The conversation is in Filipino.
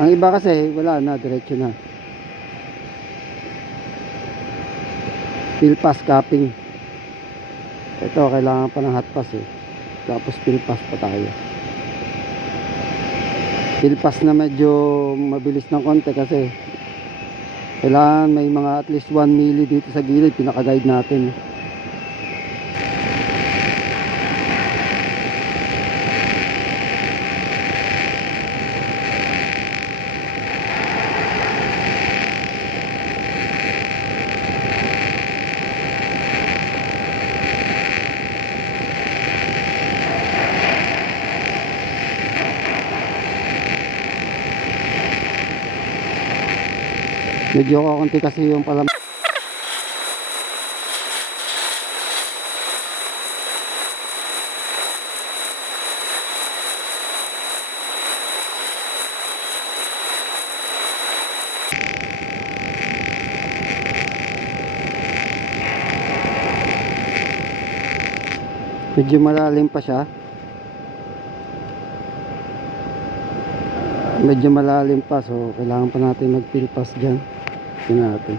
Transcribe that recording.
Ang iba kasi wala na, diretso na. Fill pass capping. Ito kailangan pa ng hot pass eh. Tapos fill pass pa tayo. Fill pass na medyo mabilis ng konti kasi kailangan may mga at least 1 milli dito sa gilid, pinaka-guide natin. Medyo kakunti kasi yung palam. Medyo malalim pa siya. Medyo malalim pa, so kailangan pa natin mag-fill pass dyan. Tingnan natin.